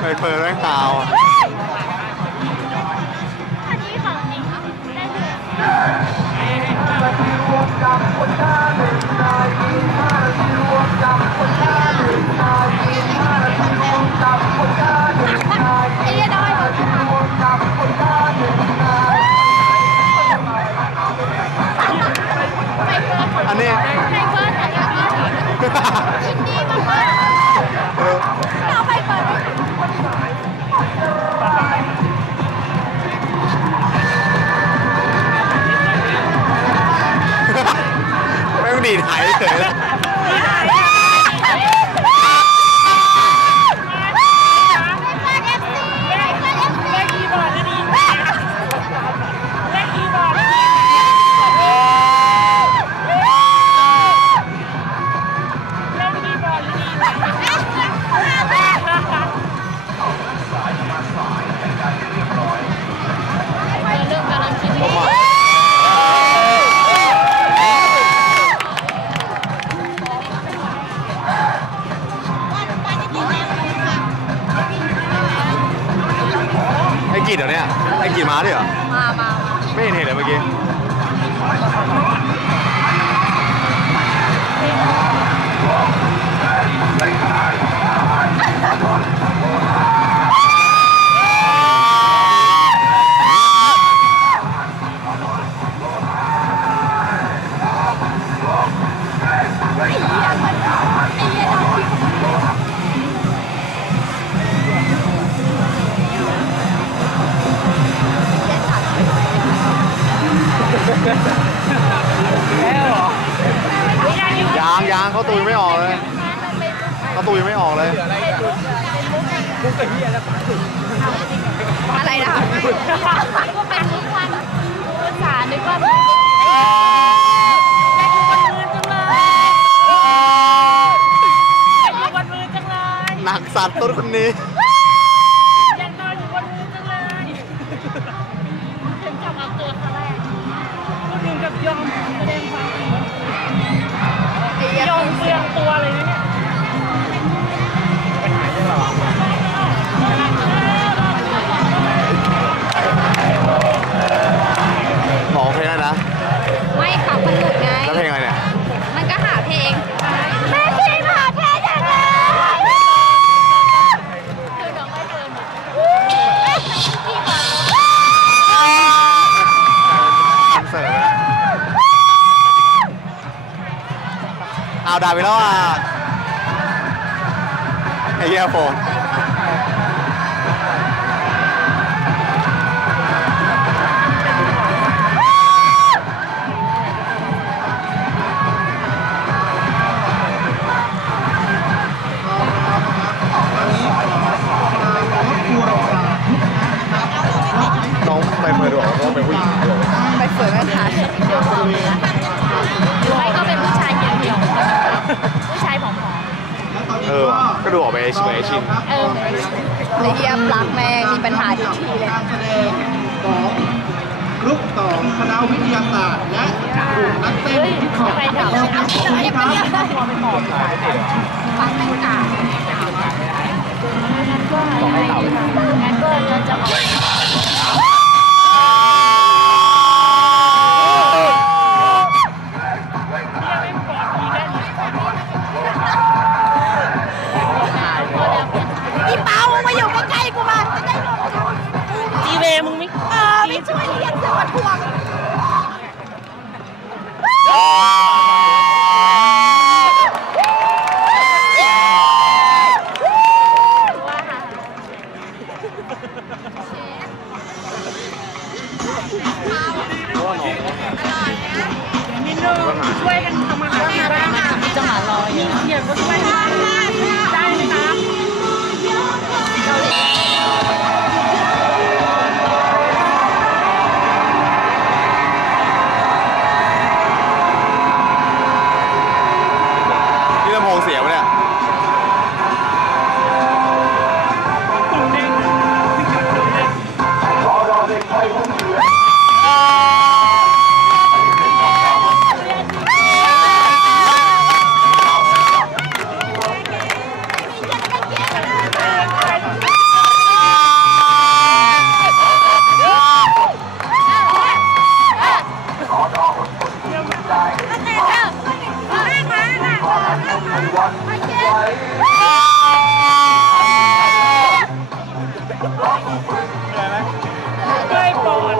ไวเปิดเร์นแม่งขาว อันนี้ของจริงได้เลย แม่ง กีดเหรอเนี่ยไอ้กีดมาด้วยเหรอมามาไม่เห็นเห็นเลยเมื่อกี้ เขาตุยไม่ออกเลยเขาตุยไม่ออกเลยอะไรนะคะก็เป็นทุกวันภาษานึกว่ามีวันมือจังเลยหนักสัตว์ต้นคนนี้ ตัวเลยนะ ไปแล้วอะไอ้เหี้ยโฟมน้องไปเปิดดูออกว่าเป็นผู้หญิงด้วยไปเปิดแม่ค้า ก็ดูออกไปเอชินเอชินๆเออไอ้เหี้ยปลักแม่งมีปัญหาทุกทีเลย การแสดงของกรุ๊ปสองคณะวิทยาศาสตร์และกลุ่มนักเต้นที่ขอบไปถามเอาเงียบเงียบฟังไม่กล้างั้นก็จะออก ไม่ปอด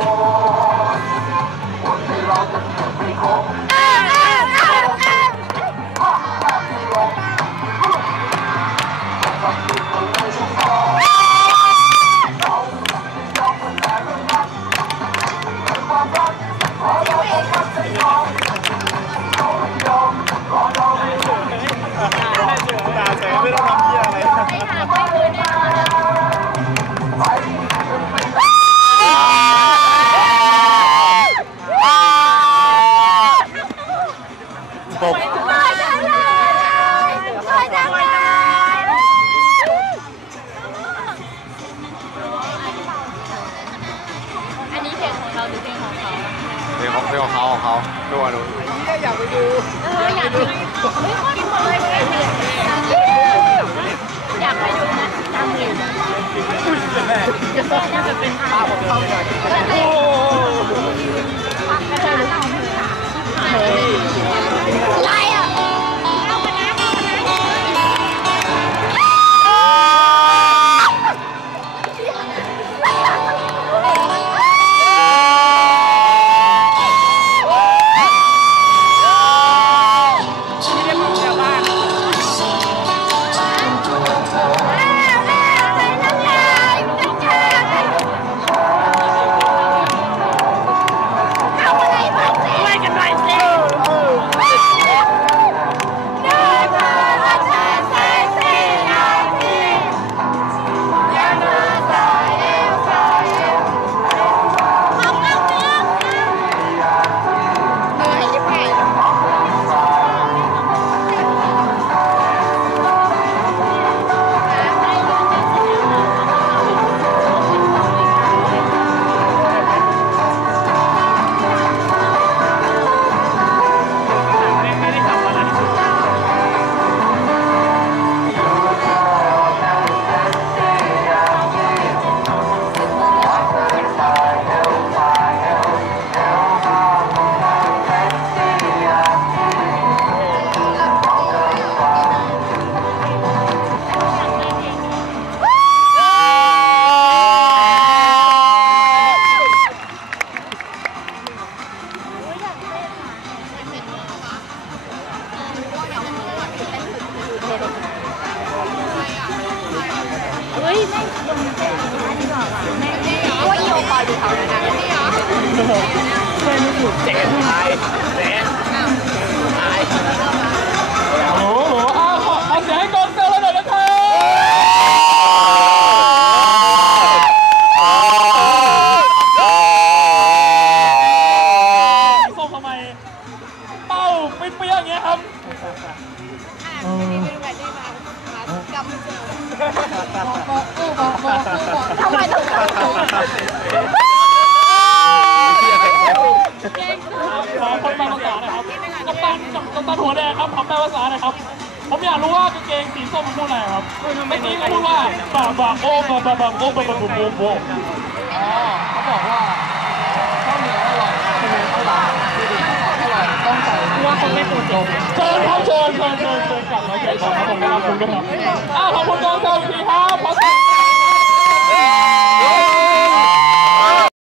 เพลงของเราหรือเพลงของเขาเพลงของเพลงขอเขาของเขาด้วยดูอยากไปดูอยากไปดูไม่ค่อดูเลต่อยากไปดูนะจำเลยแม่น่าจะเป็นภาพของเขาเลย เพื่ไม่ถูกเจ๊ตายเจ๊ตายโอ้โหอ้าวขอขอเสียงให้กองเซลล์หน่อยนะครับส่งทำไม เป้าเปี้ยๆอย่างเงี้ยครับ ทำไมถึงทำ ขอคนแปลภาษาหน่อยครับกัปตันกัปตันหัวแดงครับขอแปลภาษาหน่อยครับ ผมอยากรู้ว่ากางเกงสีส้มมันพูดอะไรครับ เมื่อกี้เขาพูดว่าบาบาโอบาบาบาโอบาบาบูบูบูเขาบอกว่าข้าวเหนียวอร่อยข้าวหลามอร่อยต้องใส่ว่าคนไม่ตัวจริงเชิญครับเชิญเชิญเชิญเชิญกลับมาเชิญครับผมได้รับคุณครับอ้าวขอบคุณกองเชียร์อีกทีครับขอเสียง